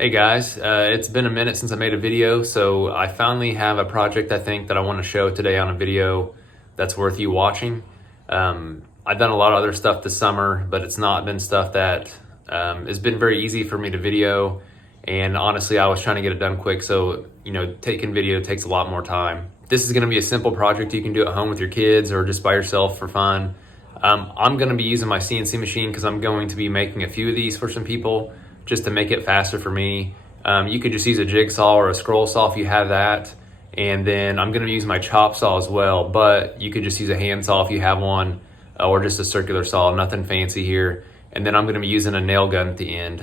Hey guys, it's been a minute since I made a video, so I finally have a project I think that I want to show today on a video that's worth you watching. I've done a lot of other stuff this summer, but it's not been stuff that has been very easy for me to video, and honestly I was trying to get it done quick, so taking video takes a lot more time. This is going to be a simple project you can do at home with your kids or just by yourself for fun. I'm going to be using my CNC machine because I'm going to be making a few of these for some people, just to make it faster for me. You could just use a jigsaw or a scroll saw if you have that. And then I'm gonna use my chop saw as well, but you could just use a hand saw if you have one, or just a circular saw, nothing fancy here. And then I'm gonna be using a nail gun at the end.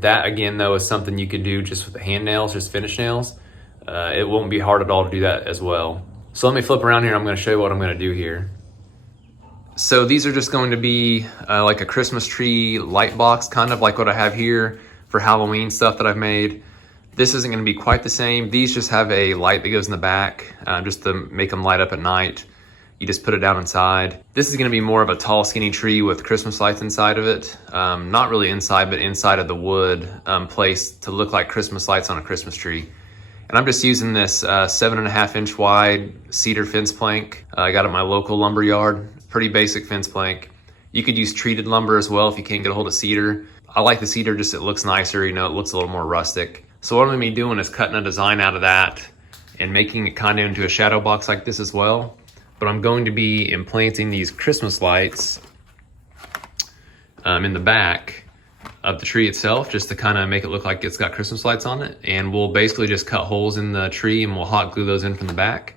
That again though is something you could do just with the hand nails, just finish nails. It won't be hard at all to do that as well. So let me flip around here and I'm gonna show you what I'm gonna do here. So these are just going to be like a Christmas tree light box, kind of like what I have here for Halloween stuff that I've made. This isn't going to be quite the same. These just have a light that goes in the back just to make them light up at night. You just put it down inside. This is going to be more of a tall, skinny tree with Christmas lights inside of it. Not really inside, but inside of the wood placed to look like Christmas lights on a Christmas tree. And I'm just using this 7.5 inch wide cedar fence plank. I got it at my local lumber yard. Pretty basic fence plank. You could use treated lumber as well if you can't get a hold of cedar. I like the cedar, just it looks nicer, it looks a little more rustic. So what I'm gonna be doing is cutting a design out of that and making it kind of into a shadow box like this as well. But I'm going to be implanting these Christmas lights in the back of the tree itself, just to kind of make it look like it's got Christmas lights on it. And we'll basically just cut holes in the tree and we'll hot glue those in from the back.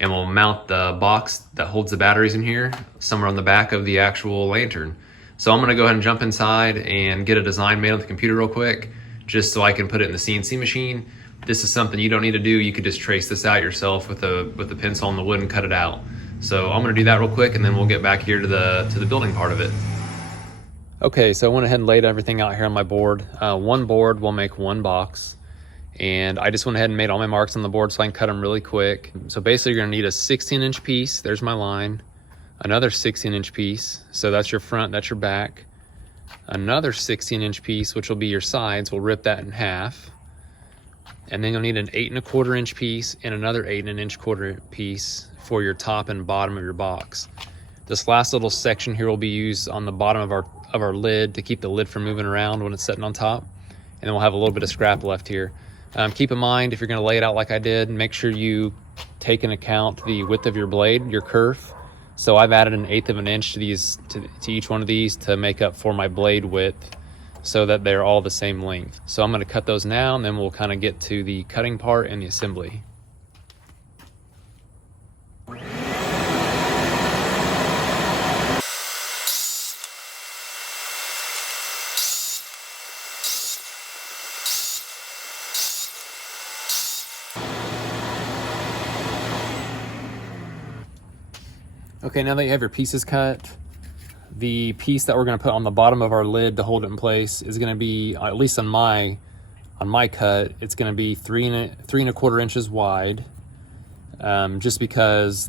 And we'll mount the box that holds the batteries in here somewhere on the back of the actual lantern. So I'm gonna go ahead and jump inside and get a design made on the computer real quick, just so I can put it in the CNC machine. This is something you don't need to do. You could just trace this out yourself with a pencil on the wood and cut it out. So I'm gonna do that real quick and then we'll get back here to the building part of it. Okay, so I went ahead and laid everything out here on my board. One board will make one box. And I just went ahead and made all my marks on the board so I can cut them really quick. So basically you're gonna need a 16-inch piece, there's my line, another 16-inch piece, so that's your front, that's your back, another 16-inch piece, which will be your sides, we'll rip that in half, and then you'll need an 8.25 inch piece and another 8.25 piece for your top and bottom of your box. This last little section here will be used on the bottom of our lid to keep the lid from moving around when it's sitting on top, and then we'll have a little bit of scrap left here. Keep in mind, if you're gonna lay it out like I did, make sure you take into account the width of your blade, your kerf. So I've added 1/8 of an inch to each one of these to make up for my blade width so that they're all the same length. So I'm gonna cut those now and then we'll kind of get to the cutting part and the assembly. Okay, now that you have your pieces cut, the piece that we're gonna put on the bottom of our lid to hold it in place is gonna be, at least on my cut, it's gonna be 3.25 inches wide, just because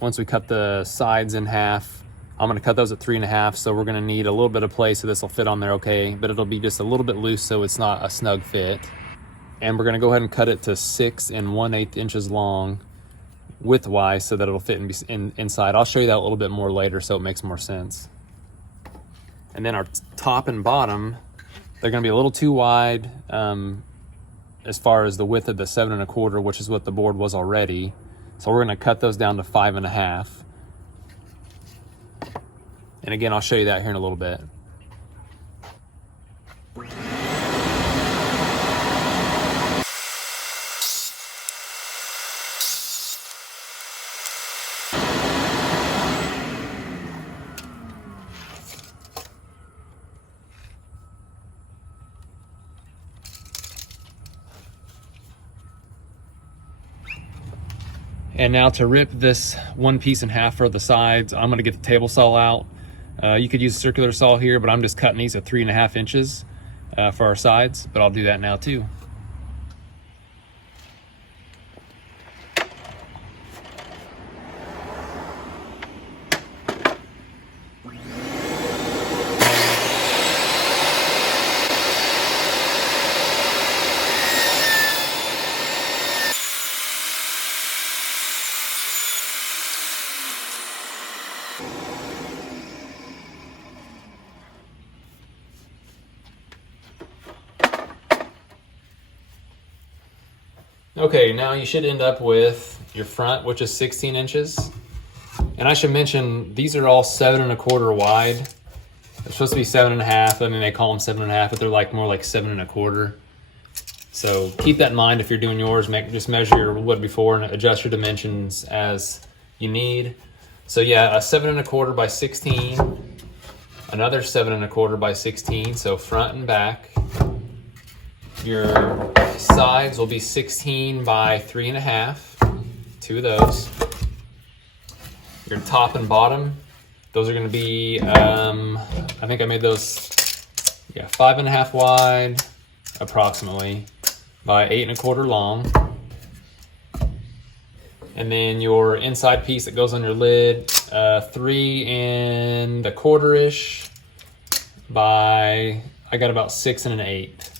once we cut the sides in half, I'm gonna cut those at 3.5, so we're gonna need a little bit of place so this will fit on there okay, but it'll be just a little bit loose so it's not a snug fit. And we're gonna go ahead and cut it to 6 1/8 inches long, width-wise, so that it'll fit inside. I'll show you that a little bit more later so it makes more sense. And then our top and bottom, they're gonna be a little too wide as far as the width of the 7.25, which is what the board was already. So we're gonna cut those down to 5.5. And again, I'll show you that here in a little bit. And now to rip this one piece in half for the sides, I'm gonna get the table saw out. You could use a circular saw here, but I'm just cutting these at 3.5 inches for our sides, but I'll do that now too. Okay, now you should end up with your front, which is 16 inches. And I should mention, these are all 7 1/4 wide. They're supposed to be 7 1/2. I mean, they call them 7 1/2, but they're like more like 7 1/4. So keep that in mind if you're doing yours. Just measure your wood before and adjust your dimensions as you need. So yeah, a 7 1/4 by 16, another 7 1/4 by 16, so front and back. Your sides will be 16 by 3 1/2, 2 of those. Your top and bottom, those are going to be, I think I made those, 5 1/2 wide, approximately, by 8 1/4 long. And then your inside piece that goes on your lid, 3 1/4-ish by, I got about 6 1/8.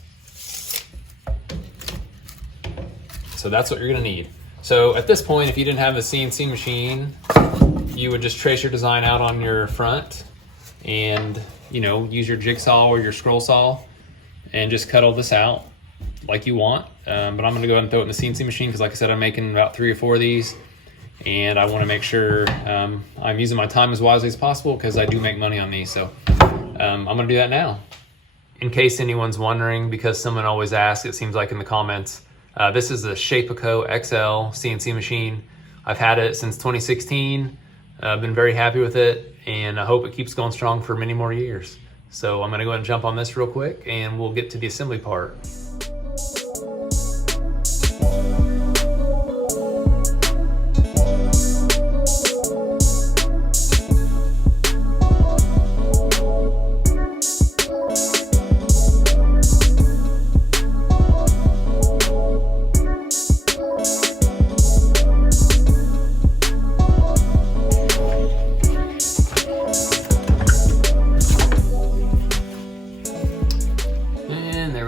So that's what you're gonna need. So at this point, if you didn't have the CNC machine, you would just trace your design out on your front and, use your jigsaw or your scroll saw and just cut all this out like you want. But I'm gonna go ahead and throw it in the CNC machine because like I said, I'm making about 3 or 4 of these and I wanna make sure I'm using my time as wisely as possible because I do make money on these. So I'm gonna do that now. In case anyone's wondering, because someone always asks, it seems like in the comments, this is the Shapeco XL CNC machine. I've had it since 2016. I've been very happy with it and I hope it keeps going strong for many more years. So I'm gonna go ahead and jump on this real quick and we'll get to the assembly part.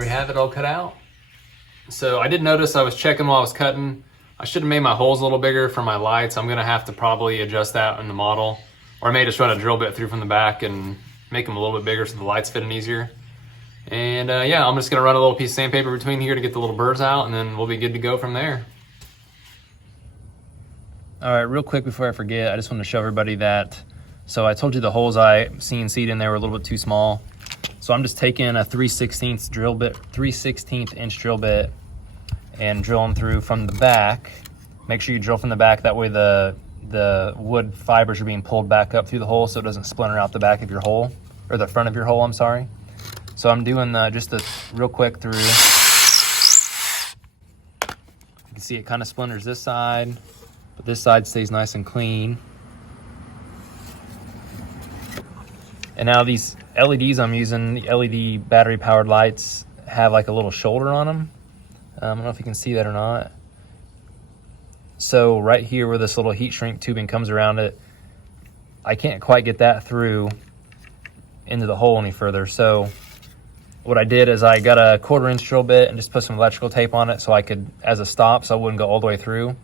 Have it all cut out. So I did notice I was checking while I was cutting. I should have made my holes a little bigger for my lights. I'm gonna have to probably adjust that in the model, or I may just run a drill bit through from the back and make them a little bit bigger so the lights fit in easier. And yeah, I'm just gonna run a little piece of sandpaper between here to get the little burrs out, and then we'll be good to go from there. All right, real quick before I forget, I just want to show everybody that, so I told you the holes I CNC'd in there were a little bit too small. So I'm just taking a 3/16 drill bit, 3/16 inch drill bit and drilling through from the back. Make sure you drill from the back, that way the wood fibers are being pulled back up through the hole so it doesn't splinter out the back of your hole, or the front of your hole, I'm sorry. So I'm doing just a real quick through. You can see it kind of splinters this side, but this side stays nice and clean. And now these LEDs I'm using, the LED battery powered lights, have like a little shoulder on them. I don't know if you can see that or not. So right here where this little heat shrink tubing comes around it, I can't quite get that through into the hole any further. So what I did is I got a 1/4 inch drill bit and just put some electrical tape on it so I could, as a stop, so I wouldn't go all the way through.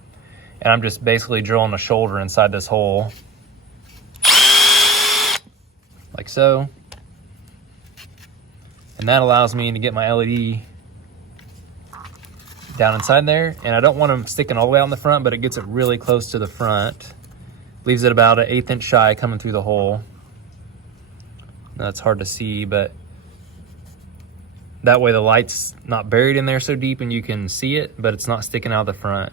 And I'm just basically drilling a shoulder inside this hole, like so. And that allows me to get my LED down inside there. And I don't want them sticking all the way out in the front, but it gets it really close to the front. Leaves it about an 1/8 inch shy coming through the hole. Now it's hard to see, but that way the light's not buried in there so deep and you can see it, but it's not sticking out of the front.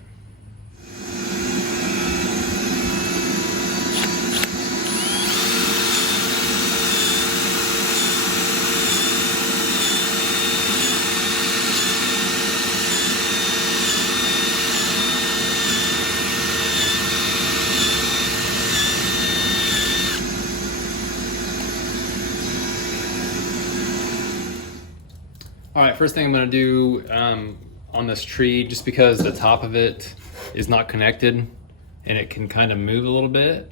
All right, first thing I'm gonna do on this tree, just because the top of it is not connected and it can kind of move a little bit,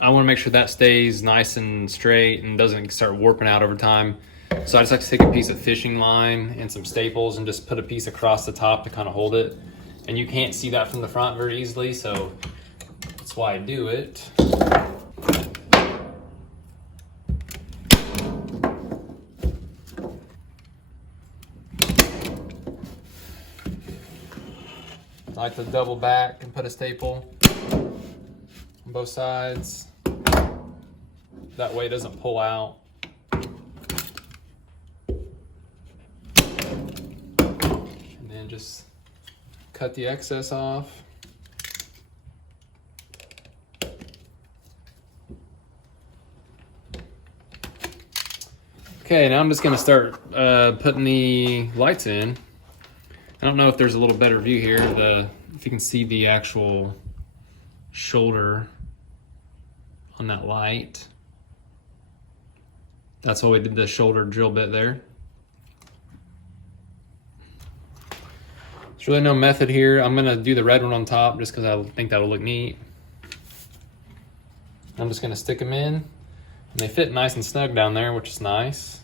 I wanna make sure that stays nice and straight and doesn't start warping out over time. So I just like to take a piece of fishing line and some staples and just put a piece across the top to kind of hold it. And you can't see that from the front very easily, so that's why I do it. I like to double back and put a staple on both sides. That way it doesn't pull out. And then just cut the excess off. Okay, now I'm just gonna start putting the lights in. I don't know if there's a little better view here, if you can see the actual shoulder on that light. That's why we did the shoulder drill bit there. There's really no method here. I'm gonna do the red one on top just because I think that'll look neat. I'm just gonna stick them in, and they fit nice and snug down there, which is nice.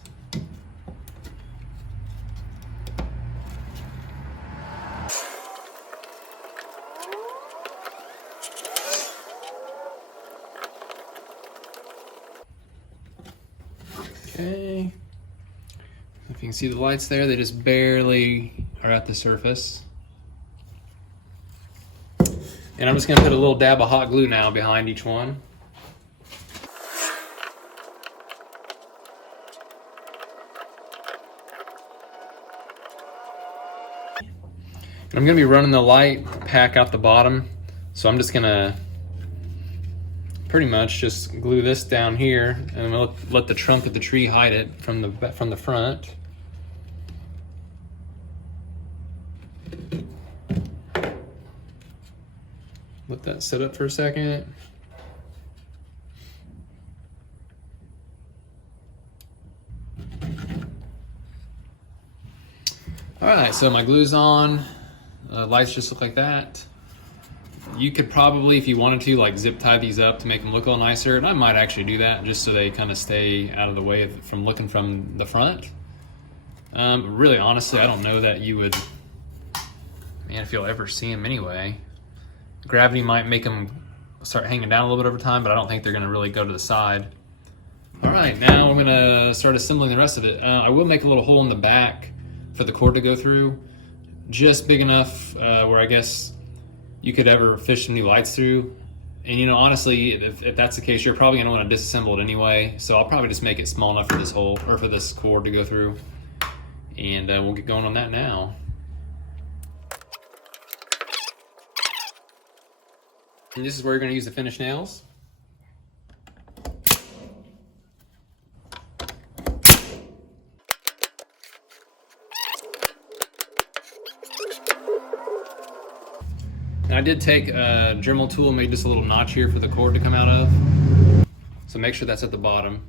Okay, if you can see the lights there, they just barely are at the surface. And I'm just gonna put a little dab of hot glue now behind each one. And I'm gonna be running the light pack out the bottom, so I'm just gonna pretty much just glue this down here, and I'm gonna let the trunk of the tree hide it from the front. Let that sit up for a second. All right, so my glue's on. Lights just look like that. You could probably, if you wanted to, like zip tie these up to make them look a little nicer, and I might actually do that just so they kind of stay out of the way from looking from the front. Really, honestly, I don't know that you would, man, if you'll ever see them anyway. Gravity might make them start hanging down a little bit over time, but I don't think they're gonna really go to the side. All right, now I'm gonna start assembling the rest of it. I will make a little hole in the back for the cord to go through, just big enough where I guess you could ever fish some new lights through. And you know, honestly, if that's the case, you're probably gonna wanna disassemble it anyway. So I'll probably just make it small enough for this hole, or for this cord to go through. And we'll get going on that now. And this is where you're gonna use the finished nails. And I did take a Dremel tool and made just a little notch here for the cord to come out of. So make sure that's at the bottom.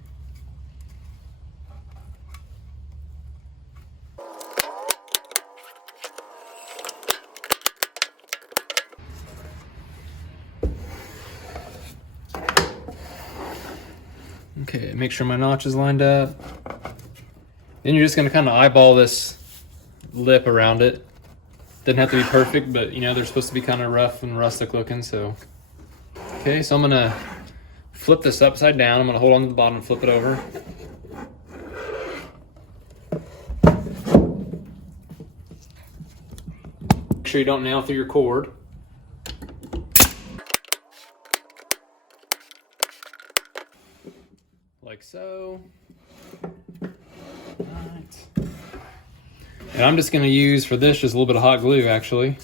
Okay, make sure my notch is lined up. Then you're just gonna kind of eyeball this lip around it. Doesn't have to be perfect, but you know, they're supposed to be kind of rough and rustic looking, so. Okay, so I'm gonna flip this upside down. I'm gonna hold on to the bottom and flip it over. Make sure you don't nail through your cord. Like so. Alright. And I'm just gonna use for this just a little bit of hot glue actually.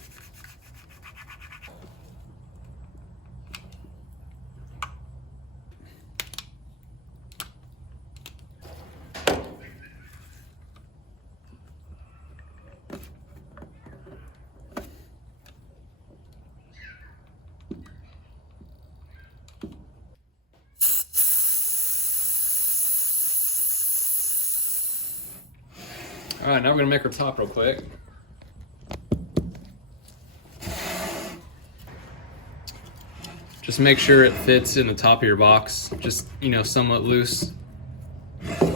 All right, now we're gonna make our top real quick. Just make sure it fits in the top of your box, just, you know, somewhat loose. And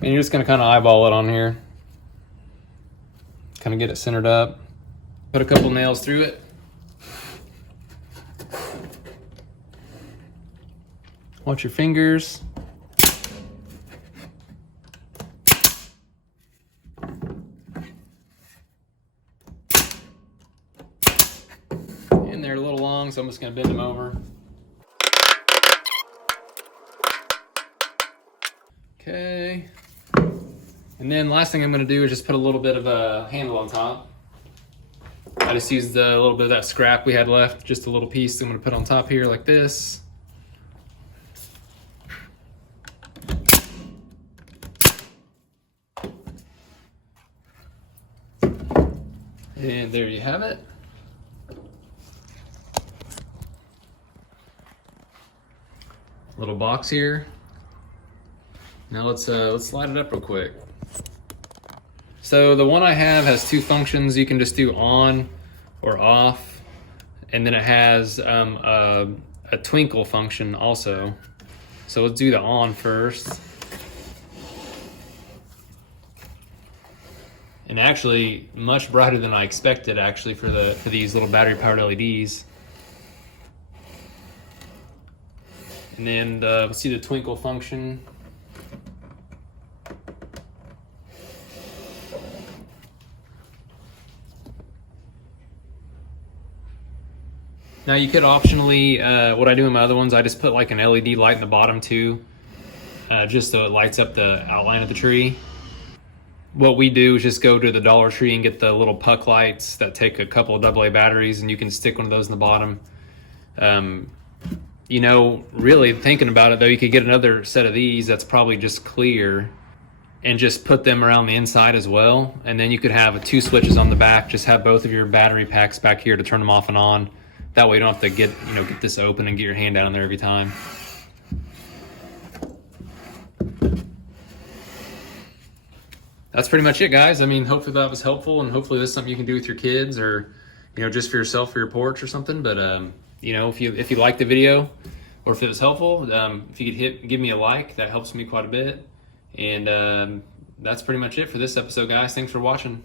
you're just gonna kind of eyeball it on here. Kind of get it centered up. Put a couple nails through it. Watch your fingers. there a little long, so I'm just gonna bend them over. Okay. And then last thing I'm gonna do is just put a little bit of a handle on top. I just used a little bit of that scrap we had left, just a little piece I'm gonna put on top here like this. And there you have it. Little box here. Now let's slide it up real quick. So the one I have has two functions. You can just do on or off, and then it has a twinkle function also. So let's do the on first. And actually, much brighter than I expected actually for these little battery powered LEDs. And then let's see the twinkle function. Now you could optionally, what I do in my other ones, I just put like an LED light in the bottom too, just so it lights up the outline of the tree. What we do is just go to the Dollar Tree and get the little puck lights that take a couple of AA batteries, and you can stick one of those in the bottom. You know, really thinking about it though, you could get another set of these that's probably just clear and just put them around the inside as well. And then you could have two switches on the back, just have both of your battery packs back here to turn them off and on. That way you don't have to get this open and get your hand down in there every time. That's pretty much it, guys. I mean, hopefully that was helpful, and hopefully this is something you can do with your kids, or just for yourself for your porch or something. But if you liked the video, or if it was helpful, if you could give me a like, that helps me quite a bit. And that's pretty much it for this episode, guys. Thanks for watching.